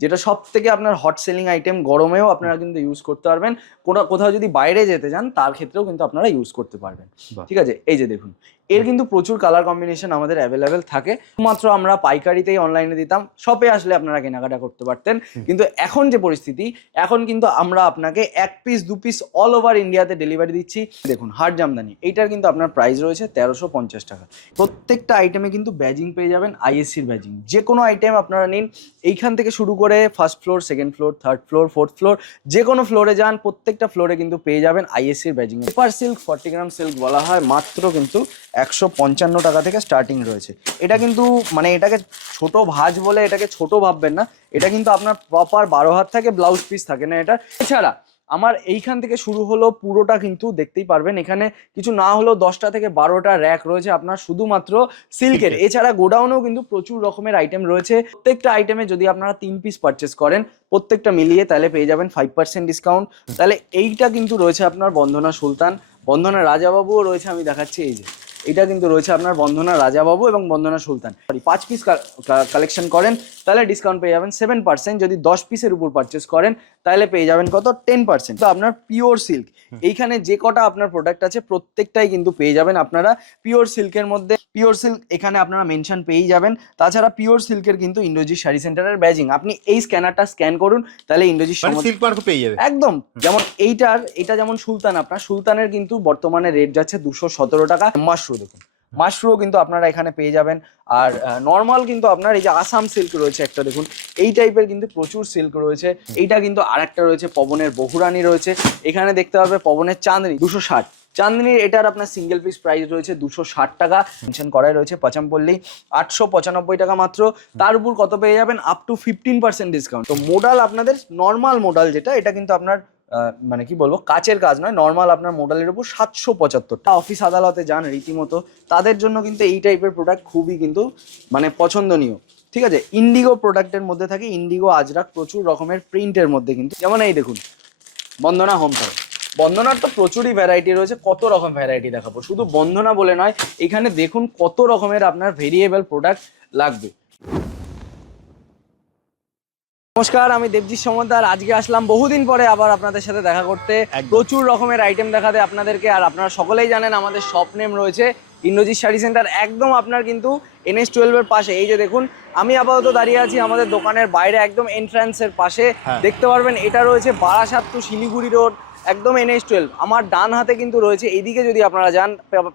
যেটা সব থেকে আপনার হট সেলিং আইটেম, গরমেও আপনারা কিন্তু ইউজ করতে পারবেন। কোথাও যদি বাইরে যেতে যান তার ক্ষেত্রেও কিন্তু আপনারা ইউজ করতে পারবেন। ঠিক আছে, এই যে দেখুন, এর কিন্তু প্রচুর কালার কম্বিনেশন আমাদের অ্যাভেলেবেল থাকে। মাত্র আমরা পাইকারিতেই অনলাইনে দিতাম, শপে আসলে আপনারা কেনাকাটা করতে পারতেন। কিন্তু এখন যে পরিস্থিতি, এখন কিন্তু আমরা আপনাকে 1 পিস 2 পিস অল ওভার ইন্ডিয়াতে ডেলিভারি দিচ্ছি। দেখুন, হাট জামদানি, এইটার কিন্তু আপনার প্রাইস রয়েছে 1350 টাকা। প্রত্যেকটা আইটেমে কিন্তু ব্যাজিং পেয়ে যাবেন, আইএসসির ব্যাজিং। যে কোনো আইটেম আপনারা নিন, এইখান থেকে শুরু করে first floor, second floor, third floor, fourth floor, যে কোনো ফ্লোরে যান, প্রত্যেকটা ফ্লোরে কিন্তু পেয়ে যাবেন আইএসসির ব্যাজিং। পেপার সিল্ক 40 গ্রাম সিল্ক বলা হয়, মাত্র কিন্তু 155 টাকা থেকে স্টার্টিং রয়েছে। এটা কিন্তু মানে এটাকে ছোট ভাঁজ বলে এটাকে ছোট ভাববেন না, এটা কিন্তু আপনার প্রপার 12 হাত থাকে, ব্লাউজ পিস থাকে না এটা। এছাড়া আমার এইখান থেকে শুরু হলো পুরোটা কিন্তু দেখতেই পারবেন, এখানে কিছু না হলেও 10টা থেকে 12টা র্যাক রয়েছে আপনার শুধুমাত্র সিল্কের। এছাড়া গোডাউনেও কিন্তু প্রচুর রকমের আইটেম রয়েছে। প্রত্যেকটা আইটেমে যদি আপনারা 3 পিস পারচেস করেন, প্রত্যেকটা মিলিয়ে তাহলে পেয়ে যাবেন 5% ডিসকাউন্ট। তাহলে এইটা কিন্তু রয়েছে আপনার বন্দনা সুলতান, বন্দনা রাজাবাবুও রয়েছে, আমি দেখাচ্ছি। এই যে এটা কিন্তু রয়েছে আপনার বন্দনা রাজাবাবু এবং বন্দনা সুলতান। 5 পিস কালেকশন করেন তাহলে ডিসকাউন্ট পেয়ে যাবেন 7%। যদি 10 পিসের উপর পারচেস করেন তাহলে পেয়ে যাবেন কত, 10%। তো আপনার পিওর সিল্ক, এইখানে যে কটা আপনার প্রোডাক্ট আছে প্রত্যেকটাই কিন্তু পেয়ে যাবেন আপনারা পিওর সিল্কের মধ্যে। পিওর সিল্ক এখানে আপনারা মেনশন পেয়েই যাবেন। তাছাড়া পিওর সিল্কের কিন্তু ইন্দ্রজিৎ শাড়ি সেন্টারের ব্যাজিং, আপনি এই স্ক্যানারটা স্ক্যান করুন তাহলে ইন্দ্রজিৎ সিল্ক মার্ক পেয়ে যাবে একদম। যেমন এটা যেমন সুলতান, আপনার সুলতানের কিন্তু বর্তমানে রেট যাচ্ছে 217 টাকা। মাশরু দেখুন, মাশরুও কিন্তু আপনারা এখানে পেয়ে যাবেন। আর নর্মাল কিন্তু আপনার এই যে আসাম সিল্ক রয়েছে একটা, দেখুন এই টাইপের কিন্তু প্রচুর সিল্ক রয়েছে। এইটা কিন্তু আরেকটা রয়েছে পবনের বহুরানী রয়েছে, এখানে দেখতে পাবে পবনের চাঁদনি 260। চাঁদনির এটার আপনার সিঙ্গেল পিস প্রাইস রয়েছে 260 টাকা। মেনশন করাই রয়েছে পাচামপল্লী 895 টাকা মাত্র। তার উপর কত পেয়ে যাবেন, আপ টু 15% ডিসকাউন্ট। তো মোডাল আপনাদের নর্মাল মোডাল যেটা, এটা কিন্তু আপনার মানে কি বলবো, কাচের কাজ নয়, নর্মাল আপনার মোডালের উপর 775 অফিস আদালতে যান রীতিমতো, তাদের জন্য কিন্তু এই টাইপের প্রোডাক্ট খুবই কিন্তু মানে পছন্দনীয়। ঠিক আছে, ইন্ডিগো প্রোডাক্টের মধ্যে থাকে, ইন্ডিগো আজরাক প্রচুর রকমের প্রিন্টের মধ্যে কিন্তু। যেমন এই দেখুন বন্দনা হোম থার্ড, বন্দনার তো প্রচুরই ভ্যারাইটি রয়েছে, কত রকম ভ্যারাইটি দেখাবো। শুধু বন্দনা বলে নয়, এখানে দেখুন কত রকমের আপনার ভেরিয়েবল প্রোডাক্ট লাগবে। নমস্কার, আমি দেবজিৎ সমদ্দার। আজকে আসলাম বহুদিন পরে আবার আপনাদের সাথে দেখা করতে, প্রচুর রকমের আইটেম দেখাতে আপনাদেরকে। আর আপনারা সকলেই জানেন আমাদের শপ নেম রয়েছে ইন্দ্রজিৎ শাড়ি সেন্টার, একদম আপনার কিন্তু NH12 এর পাশে। এই যে দেখুন, আমি আপাতত দাঁড়িয়ে আছি আমাদের দোকানের বাইরে, একদম এন্ট্রান্সের পাশে। দেখতে পারবেন এটা রয়েছে বারাসাত টু শিলিগুড়ি রোড, একদম NH12। আমার ডান হাতে কিন্তু রয়েছে, এইদিকে যদি আপনারা যান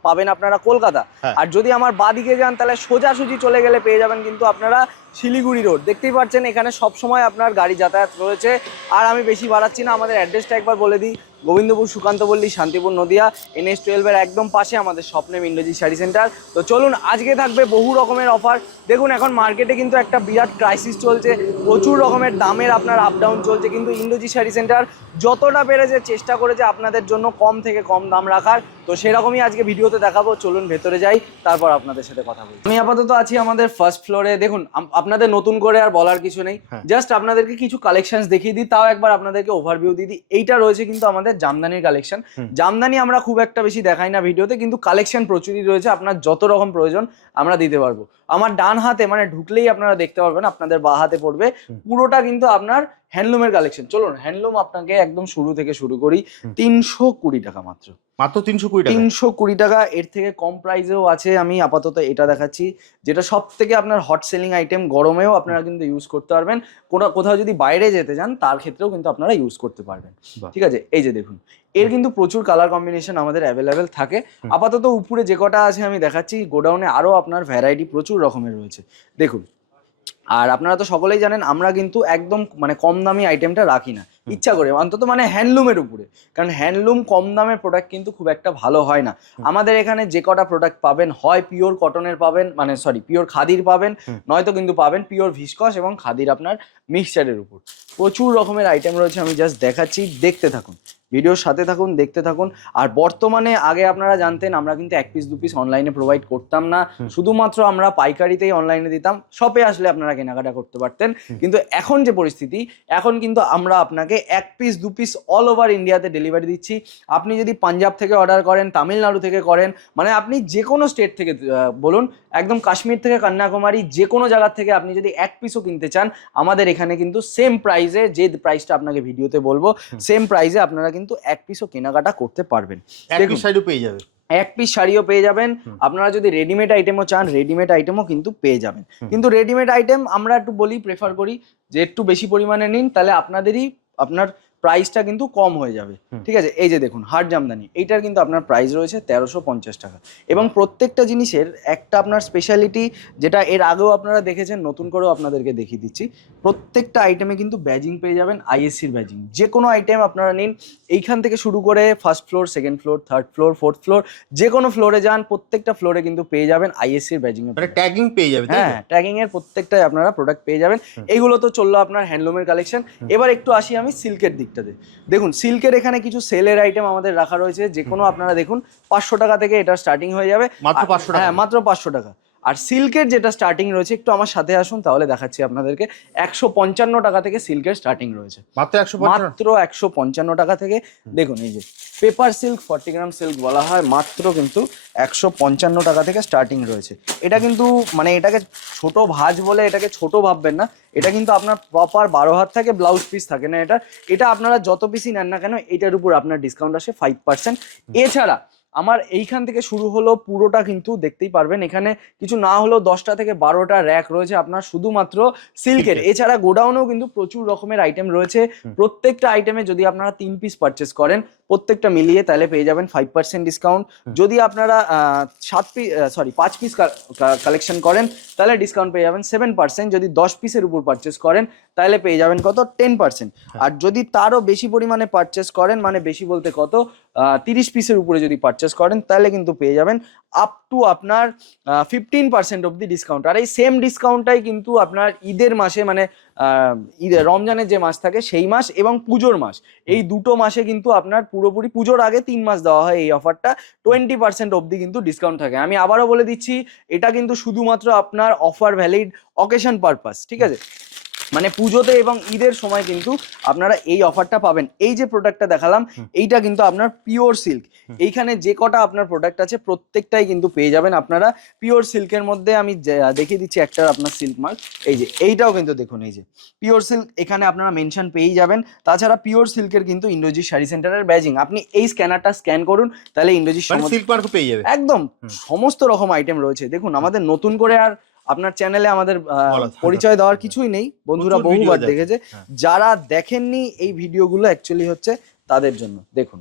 পাবেন আপনারা কলকাতা। আর যদি আমার বাঁ দিকে যান তাহলে সোজাসুজি চলে গেলে পেয়ে যাবেন কিন্তু আপনারা শিলিগুড়ি রোড। দেখতেই পাচ্ছেন এখানে সবসময় আপনার গাড়ি যাতায়াত রয়েছে। আর আমি বেশি বাড়াচ্ছি না, আমাদের অ্যাড্রেসটা একবার বলে দিই। গোবিন্দপুর সুকান্তপল্লী, শান্তিপুর, নদিয়া, NH12 এর একদম পাশে আমাদের shop name Indrajit sari centre. তো চলুন, আজকে থাকবে বহু রকমের অফার। দেখুন এখন মার্কেটে কিন্তু একটা বিরাট ক্রাইসিস চলছে, প্রচুর রকমের দামের আপনার আপ ডাউন চলছে, কিন্তু ইন্দ্রজিৎ শাড়ি সেন্টার যতটা পেরেছে চেষ্টা করেছে আপনাদের জন্য কম থেকে কম দাম রাখার। তো সেরকমই আজকে ভিডিওতে দেখাবো। চলুন ভেতরে যাই, তারপর আপনাদের সাথে কথা বলি। আমি আপাতত আছি আমাদের ফার্স্ট ফ্লোরে। দেখুন আপনাদের নতুন করে আর বলার কিছু নেই, জাস্ট আপনাদেরকে কিছু কালেকশনস দেখিয়ে দিই, তাও একবার আপনাদেরকে ওভারভিউ দিয়ে দিই। এইটা রয়েছে কিন্তু আমাদের জামদানির কালেকশন। জামদানি আমরা খুব একটা বেশি দেখাই না ভিডিওতে, কিন্তু কালেকশন প্রচুরই রয়েছে, আপনার যত রকম প্রয়োজন আমরা দিতে পারবো। আমার ডান হাতে মানে ঢুকলেই আপনারা দেখতে পারবেন, আপনাদের বাঁ হাতে পড়বে পুরোটা কিন্তু আপনার হ্যান্ডলুমের কালেকশন। চলুন হ্যান্ডলুম আপনাকে একদম শুরু থেকে শুরু করি। 320 টাকা মাত্র, মাত্র 320 টাকা। 320 টাকা। এর থেকে কম প্রাইসেও আছে, আমি আপাতত এটা দেখাচ্ছি, যেটা সব থেকে আপনার হট সেলিং আইটেম, গরমেও আপনারা কিন্তু ইউজ করতে পারবেন। কোথাও যদি বাইরে যেতে যান তার ক্ষেত্রেও কিন্তু আপনারা ইউজ করতে পারবেন। ঠিক আছে, এই যে দেখুন, এর কিন্তু প্রচুর কালার কম্বিনেশন আমাদের অ্যাভেলেবেল থাকে। আপাতত উপরে যে কটা আছে আমি দেখাচ্ছি, গোডাউনে আরো আপনার ভ্যারাইটি প্রচুর রকমের রয়েছে দেখুন। আর আপনারা তো সকলেই জানেন আমরা কিন্তু একদম মানে কম দামি আইটেমটা রাখি না, ইচ্ছা করে, অন্তত মানে হ্যান্ডলুমের উপরে। কারণ হ্যান্ডলুম কম দামের প্রোডাক্ট কিন্তু খুব একটা ভালো হয় না। আমাদের এখানে যে কটা প্রোডাক্ট পাবেন, হয় পিওর কটনের পাবেন, মানে সরি পিওর খাদির পাবেন, নয়তো কিন্তু পাবেন পিওর ভিসকস এবং খাদির আপনার মিক্সচারের উপর। প্রচুর রকমের আইটেম রয়েছে, আমি জাস্ট দেখাচ্ছি, দেখতে থাকুন, ভিডিওর সাথে থাকুন, দেখতে থাকুন। আর বর্তমানে আগে আপনারা জানতেন আমরা কিন্তু 1 পিস 2 পিস অনলাইনে প্রোভাইড করতাম না, শুধুমাত্র আমরা পাইকারিতেই অনলাইনে দিতাম, শপে আসলে আপনারা কেনাকাটা করতে পারতেন। কিন্তু এখন যে পরিস্থিতি, এখন কিন্তু আমরা আপনাকে থেকে 1 পিস 2 পিস অল ওভার ইন্ডিয়াতে ডেলিভারি দিচ্ছি। আপনি যদি পাঞ্জাব থেকে অর্ডার করেন, তামিলনাড়ু থেকে করেন, মানে আপনি যে কোনো স্টেট থেকে বলুন, একদম কাশ্মীর থেকে কন্যাকুমারী যে কোনো জায়গার থেকে আপনি যদি 1 পিসও কিনতে চান, আমাদের এখানে কিন্তু সেম প্রাইসে, যে প্রাইসটা আপনাকে ভিডিওতে বলবো সেম প্রাইসে আপনারা কিন্তু 1 পিসও কেনাকাটা করতে পারবেন। এক পিস শাড়িও পেয়ে যাবে, 1 পিস শাড়িও পেয়ে যাবেন। আপনারা যদি রেডিমেড আইটেমও চান, রেডিমেড আইটেমও কিন্তু পেয়ে যাবেন। কিন্তু রেডিমেড আইটেম আমরা একটু বলি, প্রেফার করি যে একটু বেশি পরিমাণে নিন, তাহলে আপনার প্রাইসটা কিন্তু কম হয়ে যাবে। ঠিক আছে, এই যে দেখুন হাট জামদানি, এইটার কিন্তু আপনার প্রাইস রয়েছে 1350 টাকা। এবং প্রত্যেকটা জিনিসের একটা আপনার স্পেশালিটি, যেটা এর আগেও আপনারা দেখেছেন, নতুন করেও আপনাদেরকে দেখিয়ে দিচ্ছি, প্রত্যেকটা আইটেমে কিন্তু ব্যাজিং পেয়ে যাবেন, আইএসসির ব্যাজিং। যে কোনো আইটেম আপনারা নিন, এইখান থেকে শুরু করে first floor, second floor, third floor, fourth floor, যে কোনো ফ্লোরে যান, প্রত্যেকটা ফ্লোরে কিন্তু পেয়ে যাবেন আইএসসির ব্যাজিং। মানে ট্যাগিং পেয়ে যাবে। হ্যাঁ, ট্যাগিং এর প্রত্যেকটাই আপনারা প্রোডাক্ট পেয়ে যাবেন। এইগুলো তো চললো আপনার হ্যান্ডলুমের কালেকশন। এবার একটু আসি আমি সিল্কের দিকটাতে। দেখুন সিল্কের এখানে কিছু সেলের আইটেম আমাদের রাখা রয়েছে, যে কোনো আপনারা দেখুন 500 টাকা থেকে এটা স্টার্টিং হয়ে যাবে, মাত্র 500 টাকা। হ্যাঁ, মাত্র 500 টাকা। আর সিল্কের যেটা স্টার্টিং রয়েছে, একটু আমার সাথে আসুন তাহলে দেখাচ্ছি আপনাদেরকে, 155 টাকা থেকে সিল্কের স্টার্টিং রয়েছে, মাত্র 155। মাত্র 155 টাকা থেকে। দেখুন এই যে পেপার সিল্ক, 40 গ্রাম সিল্ক বলা হয়, মাত্র কিন্তু 155 টাকা থেকে স্টার্টিং রয়েছে। এটা কিন্তু মানে এটাকে ছোট ভাঁজ বলে এটাকে ছোট ভাববেন না, এটা কিন্তু আপনার প্রপার 12 হাত থাকে, ব্লাউজ পিস থাকে না এটা আপনারা যত পিসই নেন না কেন, এটার উপর আপনার ডিসকাউন্ট আসে 5%। এছাড়া আমার এইখান থেকে শুরু হলো পুরোটা কিন্তু দেখতেই পারবেন, এখানে কিছু না হলেও 10টা থেকে 12টা র্যাক রয়েছে আপনার শুধুমাত্র সিল্কের। এছাড়া গোডাউনেও কিন্তু প্রচুর রকমের আইটেম রয়েছে। প্রত্যেকটা আইটেমে যদি আপনারা 3 পিস পারচেস করেন, প্রত্যেকটা মিলিয়ে, তাহলে পেয়ে যাবেন 5% ডিসকাউন্ট। যদি আপনারা 5 পিস কালেকশন করেন, তাহলে ডিসকাউন্ট পেয়ে যাবেন 7%। যদি 10 পিসের উপর পারচেস করেন, তাহলে পেয়ে যাবেন কত, 10%। আর যদি তারও বেশি পরিমাণে পারচেস করেন, মানে বেশি বলতে কত, 30 পিসের উপরে যদি পারচেস করেন, তাহলে কিন্তু পেয়ে যাবেন আপ টু আপনার 15% অব্দি ডিসকাউন্ট। আর এই সেম ডিসকাউন্টটাই কিন্তু আপনার ঈদের মাসে, মানে রমজানের যে মাস থাকে সেই মাস এবং পুজোর মাস, এই দুটো মাসে কিন্তু আপনার পুরোপুরি, পুজোর আগে 3 মাস দেওয়া হয় এই অফারটা, 20% অব্দি কিন্তু ডিসকাউন্ট থাকে। আমি আবারও বলে দিচ্ছি, এটা কিন্তু শুধুমাত্র আপনার অফার ভ্যালিড অকেশন পারপাস, ঠিক আছে, মানে পুজোতে এবং ঈদের সময় কিন্তু আপনারা এই অফারটা পাবেন। এই যে প্রোডাক্টটা দেখালাম, এইটা কিন্তু আপনার পিওর সিল্ক। এইখানে যে কটা আপনার প্রোডাক্ট আছে প্রত্যেকটাই কিন্তু পেয়ে যাবেন আপনারা পিওর সিল্কের মধ্যে। আমি দেখিয়ে দিচ্ছি একটা আপনার সিল্ক মার্ক, এই যে এইটাও কিন্তু দেখুন, এই যে পিওর সিল্ক, এখানে আপনারা মেনশন পেয়েই যাবেন। তাছাড়া পিওর সিল্কের কিন্তু ইন্দ্রজিৎ শাড়ি সেন্টারের ব্যাজিং, আপনি এই স্ক্যানারটা স্ক্যান করুন, তাহলে ইন্দ্রজিৎ সিল্ক মার্কও পেয়ে যাবে। একদম সমস্ত রকম আইটেম রয়েছে। দেখুন আমাদের নতুন করে আর আপনার চ্যানেলে আমাদের পরিচয় দেওয়ার কিছুই নেই, বন্ধুরা বহুবার দেখেছে। যারা দেখেননি এই ভিডিওগুলো অ্যাকচুয়ালি হচ্ছে তাদের জন্য। দেখুন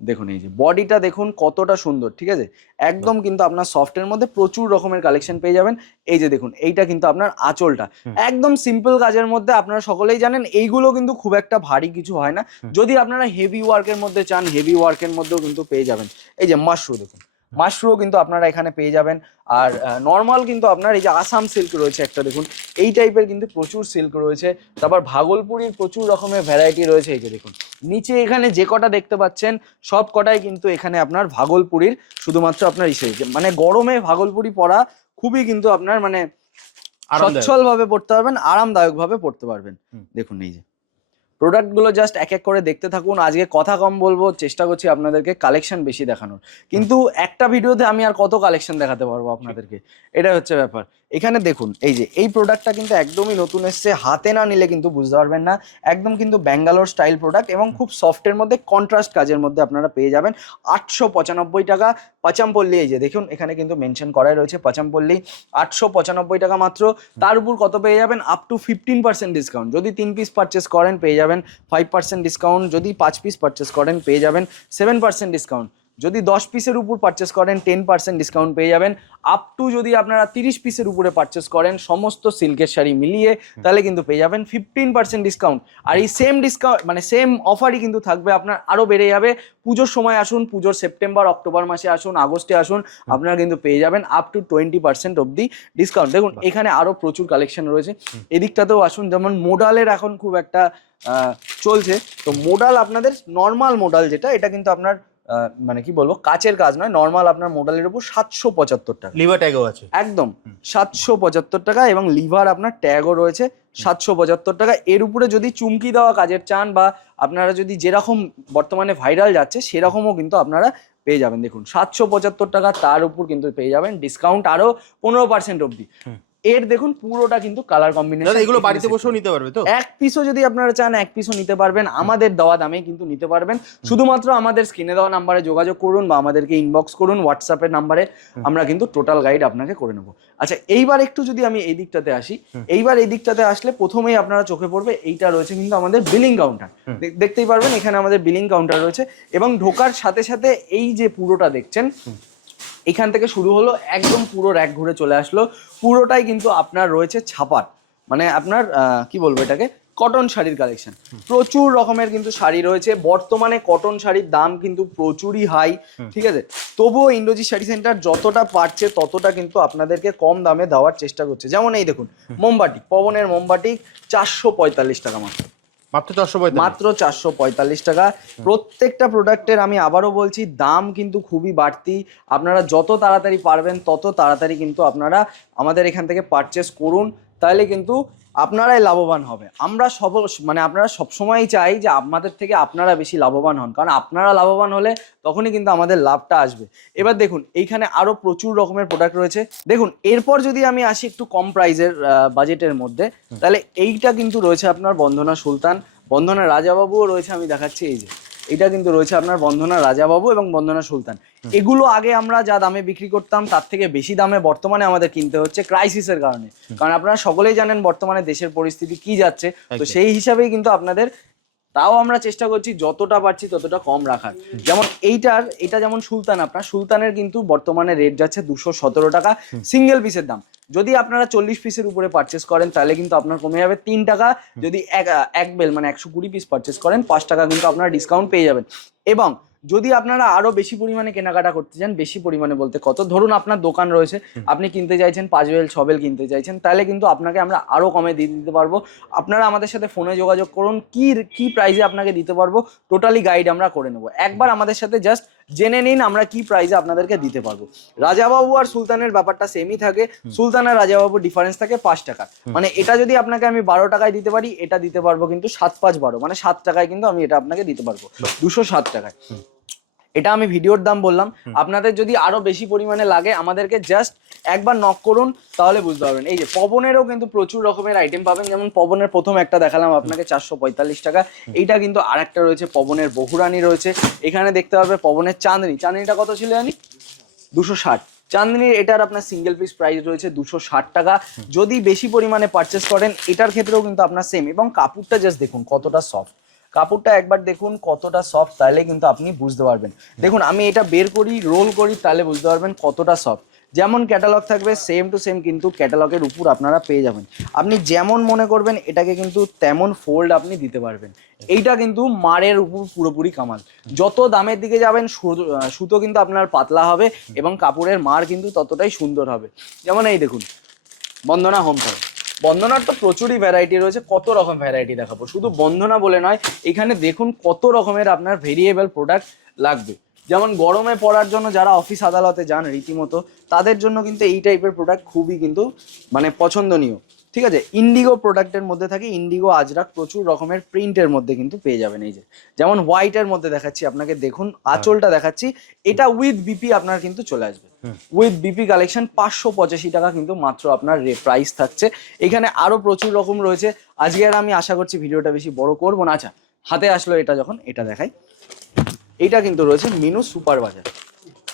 দেখুন এই যে বডিটা দেখুন কতটা সুন্দর, ঠিক আছে, একদম কিন্তু আপনার সফটের মধ্যে প্রচুর রকমের কালেকশন পেয়ে যাবেন। এই যে দেখুন, এইটা কিন্তু আপনার আঁচলটা একদম সিম্পল কাজের মধ্যে, আপনারা সকলেই জানেন এইগুলো কিন্তু খুব একটা ভারী কিছু হয় না। যদি আপনারা হেভি ওয়ার্কের মধ্যে চান, হেভি ওয়ার্কের মধ্যেও কিন্তু পেয়ে যাবেন। এই যে মাশরু দেখুন, মাশরুও কিন্তু আপনারা এখানে পেয়ে যাবেন। আর নর্মাল কিন্তু আপনার এই যে আসাম সিল্ক রয়েছে একটা, দেখুন এই টাইপের কিন্তু প্রচুর সিল্ক রয়েছে। তারপর ভাগলপুরির প্রচুর রকমের ভ্যারাইটি রয়েছে। এই যে দেখুন নিচে এখানে যে কটা দেখতে পাচ্ছেন সব কটাই কিন্তু এখানে আপনার ভাগলপুরির, শুধুমাত্র আপনার মানে গরমে ভাগলপুরি পরা খুবই কিন্তু আপনার মানে সচ্ছল ভাবে পড়তে পারবেন, আরামদায়ক ভাবে পড়তে পারবেন। দেখুন এই যে প্রোডাক্টগুলো জাস্ট এক এক করে দেখতে থাকুন। আজকে কথা কম বলবো, চেষ্টা করছি আপনাদেরকে কালেকশন বেশি দেখানোর, কিন্তু একটা ভিডিওতে আমি আর কত কালেকশন দেখাতে পারবো আপনাদেরকে, এটা হচ্ছে ব্যাপার। এখানে দেখুন এই যে এই প্রোডাক্টটা কিন্তু একদমই নতুন এসছে, হাতে না নিলে কিন্তু বুঝতে পারবেন না। একদম কিন্তু ব্যাঙ্গালোর স্টাইল প্রোডাক্ট এবং খুব সফটের মধ্যে, কন্ট্রাস্ট কাজের মধ্যে আপনারা পেয়ে যাবেন 895 টাকা। পাচামপল্লি, এই যে দেখুন এখানে কিন্তু মেনশন করাই রয়েছে পাচামপল্লি, 895 টাকা মাত্র। তার উপর কত পেয়ে যাবেন, আপ টু 15% ডিসকাউন্ট। যদি 3 পিস পারচেস করেন পেয়ে যাবেন 5% ডিসকাউন্ট। যদি 5 পিস পারচেস করেন পেয়ে যাবেন 7% ডিসকাউন্ট। যদি 10 পিসের উপর পারচেস করেন 10% ডিসকাউন্ট পেয়ে যাবেন। আপ টু যদি আপনারা 30 পিসের উপরে পারচেস করেন সমস্ত সিল্কের শাড়ি মিলিয়ে, তাহলে কিন্তু পেয়ে যাবেন 15% ডিসকাউন্ট। আর এই সেম ডিসকাউন্ট মানে সেম অফারই কিন্তু থাকবে আপনার, আরও বেড়ে যাবে। পুজোর সময় আসুন, পুজোর সেপ্টেম্বর অক্টোবর মাসে আসুন, আগস্টে আসুন, আপনারা কিন্তু পেয়ে যাবেন আপ টু 20% অব্দি ডিসকাউন্ট। দেখুন এখানে আরও প্রচুর কালেকশন রয়েছে, এদিকটাতেও আসুন। যেমন মোডালের এখন খুব একটা চলছে, তো মোডাল আপনাদের নর্মাল মোডাল যেটা, এটা কিন্তু আপনার মানে কি বলবো কাচের কাজ নয়, নর্মাল আপনার মোডালের উপর 775 টাকা। লিভার ট্যাগও আছে একদম 775 টাকা, এবং লিভার আপনার ট্যাগও রয়েছে 775 টাকা। এর উপরে যদি চুমকি দেওয়া কাজের চান, বা আপনারা যদি যেরকম বর্তমানে ভাইরাল যাচ্ছে সেরকমও কিন্তু আপনারা পেয়ে যাবেন। দেখুন 775 টাকা, তার উপর কিন্তু পেয়ে যাবেন ডিসকাউন্ট আরো 15% অবধি। এর দেখুন পুরোটা কিন্তু কালার কম্বিনেশন। এগুলো বাড়িতে বসেও নিতে পারবে তো? এক পিসও যদি আপনারা চান এক পিসও নিতে পারবেন, আমাদের দেওয়া দামে কিন্তু নিতে পারবেন। শুধুমাত্র আমাদের স্ক্রিনে দেওয়া নাম্বারে যোগাযোগ করুন বা আমাদেরকে ইনবক্স করুন হোয়াটসঅ্যাপের নাম্বারে, আমরা কিন্তু টোটাল গাইড আপনাকে করে নেবো। আচ্ছা, এইবার একটু যদি আমি এই দিকটাতে আসি, এইবার এই দিকটাতে আসলে প্রথমেই আপনারা চোখে পড়বে এইটা রয়েছে কিন্তু আমাদের বিলিং কাউন্টার। দেখতেই পারবেন এখানে আমাদের বিলিং কাউন্টার রয়েছে, এবং ঢোকার সাথে সাথে এই যে পুরোটা দেখছেন এখান থেকে শুরু হলো, একদম পুরো র্যাক ঘুরে চলে আসলো, পুরোটাই কিন্তু আপনার রয়েছে ছাপার, মানে আপনার কি বলবো এটাকে, কটন শাড়ির কালেকশন। প্রচুর রকমের কিন্তু শাড়ি রয়েছে বর্তমানে, কটন শাড়ির দাম কিন্তু প্রচুরই হাই, ঠিক আছে। তবুও ইন্দ্রজিৎ শাড়ি সেন্টার যতটা পারছে ততটা কিন্তু আপনাদেরকে কম দামে দেওয়ার চেষ্টা করছে। যেমন এই দেখুন মোমবাটিক, পবনের মোমবাটিক 445 টাকা মাত্র, মাত্র 445 টাকা। প্রত্যেকটা প্রোডাক্টের আমি আবারও বলছি দাম কিন্তু খুবই বাড়তি। আপনারা যত তাড়াতাড়ি পারবেন তত তাড়াতাড়ি কিন্তু আপনারা আমাদের এখান থেকে পারচেস করুন, তাহলে কিন্তু আপনারাই লাভবান হবে। আমরা মানে আপনারা সবসময়ই চাই যে আমাদের থেকে আপনারা বেশি লাভবান হন, কারণ আপনারা লাভবান হলে তখনই কিন্তু আমাদের লাভটা আসবে। এবার দেখুন এইখানে আরো প্রচুর রকমের প্রোডাক্ট রয়েছে। দেখুন এরপর যদি আমি আসি একটু কম প্রাইসের বাজেটের মধ্যে, তাহলে এইটা কিন্তু রয়েছে আপনার বন্দনা সুলতান, বন্দনা রাজাবাবুও রয়েছে, আমি দেখাচ্ছি এই যে এটা কিন্তু রয়েছে আপনার বন্দনা রাজাবাবু এবং বন্দনা সুলতান। এগুলো আগে আমরা যা দামে বিক্রি করতাম তার থেকে বেশি দামে বর্তমানে আমাদের কিনতে হচ্ছে ক্রাইসিসের কারণে, কারণ আপনারা সকলেই জানেন বর্তমানে দেশের পরিস্থিতি কি যাচ্ছে, তো সেই হিসাবেই কিন্তু আপনাদের, তাও আমরা চেষ্টা করছি যতটা পারছি ততটা কম রাখার। যেমন এটা যেমন সুলতান, আপনার সুলতানের কিন্তু বর্তমানে রেট যাচ্ছে 217 টাকা সিঙ্গেল পিসের দাম। যদি আপনারা 40 পিসের উপরে পারচেস করেন তাহলে কিন্তু আপনার কমে যাবে 3 টাকা। যদি এক বেল মানে 120 পিস পারচেস করেন 5 টাকা কিন্তু আপনারা ডিসকাউন্ট পেয়ে যাবেন। এবং যদি আপনারা আরো বেশি পরিমাণে কেনাকাটা করতে চান, বেশি পরিমাণে বলতে কত, ধরুন আপনার দোকান রয়েছে, আপনি কিনতে চাইছেন 5 বেল 6 বেল কিনতে চাইছেন, তাহলে কিন্তু আপনাকে আমরা আরো কমে দিয়ে দিতে পারবো। আপনারা আমাদের সাথে ফোনে যোগাযোগ করুন, কি প্রাইসে আপনাকে দিতে পারবো টোটালি গাইড আমরা করে নেবো। একবার আমাদের সাথে জাস্ট জেনে নিন আমরা কি প্রাইসে আপনাদেরকে দিতে পারবো। রাজাবাবু আর সুলতানের ব্যাপারটা সেমই থাকে, সুলতান আর রাজাবাবু ডিফারেন্স থাকে 5 টাকা। মানে এটা যদি আপনাকে আমি 12 টাকায় দিতে পারি, এটা দিতে পারবো কিন্তু 7×5=12, মানে 7 টাকায় কিন্তু আমি এটা আপনাকে দিতে পারবো 207 টাকায়। এটা আমি ভিডিওর দাম বললাম, আপনাদের যদি আরো বেশি পরিমাণে লাগে আমাদেরকে জাস্ট একবার নক করুন, তাহলে বুঝতে পারবেন। এই যে পবনেরও কিন্তু প্রচুর রকমের আইটেম পাবেন, যেমন পবনের প্রথম একটা দেখালাম আপনাকে 445 টাকা, এইটা কিন্তু আরেকটা রয়েছে পবনের বহুরানী রয়েছে। এখানে দেখতে পারবে পবনের চাঁদনিটা কত ছিল জানি, 260। চাঁদনির এটার আপনার সিঙ্গেল পিস প্রাইস রয়েছে 260 টাকা। যদি বেশি পরিমাণে পারচেস করেন এটার ক্ষেত্রেও কিন্তু আপনার সেম, এবং কাপড়টা জাস্ট দেখুন কতটা সফট, কাপড়টা একবার দেখুন কতটা সফট, তাহলে কিন্তু আপনি বুঝতে পারবেন। দেখুন আমি এটা বের করি, রোল করি, তাহলে বুঝতে পারবেন কতটা সফট। যেমন ক্যাটালগ থাকবে সেম টু সেম কিন্তু ক্যাটালগের উপর আপনারা পেয়ে যাবেন। আপনি যেমন মনে করবেন এটাকে কিন্তু তেমন ফোল্ড আপনি দিতে পারবেন। এইটা কিন্তু মারের উপর পুরোপুরি কামাল। যত দামের দিকে যাবেন সুতো কিন্তু আপনার পাতলা হবে এবং কাপড়ের মার কিন্তু ততটাই সুন্দর হবে। যেমন এই দেখুন বন্দনা হোম থার্ড, বন্দনার তো প্রচুরই ভ্যারাইটি রয়েছে, কত রকম ভ্যারাইটি দেখাবো। শুধু বন্দনা বলে নয়, এখানে দেখুন কত রকমের আপনার ভেরিয়েবল প্রোডাক্ট লাগবে। যেমন গরমে পড়ার জন্য যারা অফিস আদালতে যান রীতিমতো, তাদের জন্য কিন্তু এই টাইপের প্রোডাক্ট খুবই কিন্তু মানে পছন্দনীয়। ঠিক আছে, ইন্ডিগো প্রোডাক্টের মধ্যে থাকে, ইন্ডিগো আজরাক প্রচুর রকমের প্রিন্টের মধ্যে কিন্তু পেয়ে যাবেন। এই যে যেমন হোয়াইটের মধ্যে দেখাচ্ছি আপনাকে, দেখুন আঁচলটা দেখাচ্ছি, এটা উইথ বিপি আপনার কিন্তু চলে আসবে। উইথ বিপি কালেকশন 585 টাকা কিন্তু মাত্র আপনার প্রাইস থাকছে। এখানে আরো প্রচুর রকম রয়েছে। আজকে আর আমি আশা করছি ভিডিওটা বেশি বড় করবো না। আচ্ছা, হাতে আসলো এটা, যখন এটা দেখাই, এইটা কিন্তু রয়েছে মিনু সুপার বাজার,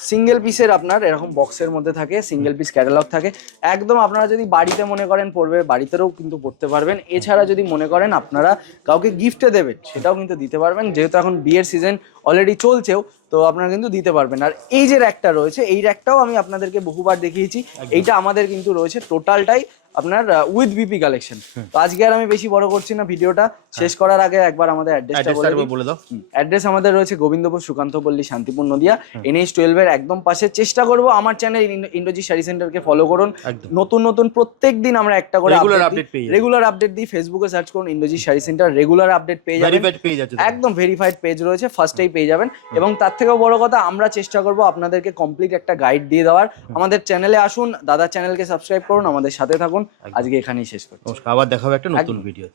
সিঙ্গেল পিসের আপনার এরকম বক্সের মধ্যে থাকে, সিঙ্গেল পিস ক্যাটালগ থাকে। একদম আপনারা যদি বাড়িতে মনে করেন পড়বে, বাড়িতেও কিন্তু পড়তে পারবেন। এছাড়া যদি মনে করেন আপনারা কাউকে গিফটে দেবেন, সেটাও কিন্তু দিতে পারবেন, যেহেতু এখন বিয়ের সিজন অলরেডি চলছেও, তো আপনারা কিন্তু দিতে পারবেন। আর এই যে র্যাকটা রয়েছে, এই র্যাকটাও আমি আপনাদেরকে বহুবার দেখিয়েছি। এইটা আমাদের কিন্তু রয়েছে টোটালটাই আপনার উইথ বিপি কালেকশন। তো আজকে আর আমি বেশি বড় করছি না ভিডিওটা, শেষ করার আগে একবার আমাদের অ্যাড্রেসটা বলে দাও। অ্যাড্রেস আমাদের রয়েছে গোবিন্দপুর সুকান্তপল্লী শান্তিপুর নদিয়া, NH12 এর একদম পাশে। চেষ্টা করবো আমার চ্যানেল ইন্ডোজি শাড়ি সেন্টারকে ফলো করুন, নতুন নতুন প্রত্যেক দিন আমরা একটা করে রেগুলার আপডেট দিই। ফেসবুকে সার্চ করুন ইন্ডোজি শাড়ি সেন্টার, রেগুলার আপডেট পেয়ে যাবেন, একদম ভেরিফাইড পেজ রয়েছে, ফার্স্টেই পেয়ে যাবেন। এবং তার থেকেও বড় কথা, আমরা চেষ্টা করবো আপনাদেরকে কমপ্লিট একটা গাইড দিয়ে দেওয়ার। আমাদের চ্যানেলে আসুন, দাদার চ্যানেলকে সাবস্ক্রাইব করুন, আমাদের সাথে থাকুন। আজকে এখানেই শেষ করছি, আবার দেখা হবে একটা নতুন ভিডিও।